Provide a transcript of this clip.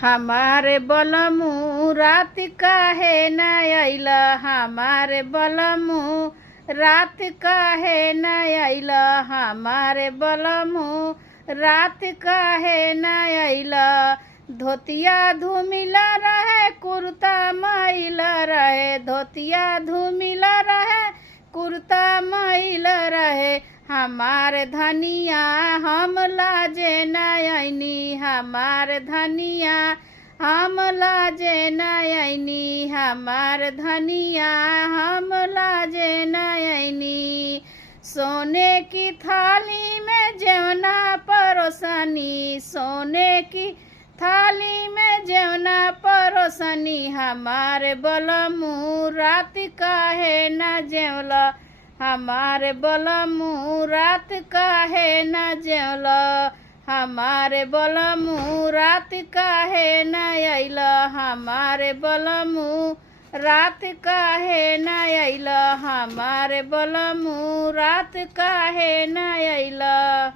हमारे बलमू रात काहे न अइला, हमारे बलमू रात काहे न अइला, हमारे बलमू रात काहे न अइला। धोतिया धूमिला रहे कुर्ता मैला रहे, धोतिया धूमिला रहे कुर्ता मैला रहे। हमारे धनिया हम लाजे न अइनी, हमारे धनिया हम लाजे न अइनी, हमारे धनिया हम लाजे न अइनी। सोने की थाली में जेवना परोसनी, सोने की थाली में जेवना परोसनी। हमारे बलमू रात काहे न जेवला, हमारे बलमू रात काहे न जेवला, हमारे बलमू रात काहे न अइला, हमारे बलमू रात काहे न अइला, हमारे बलमू रात काहे न अइला।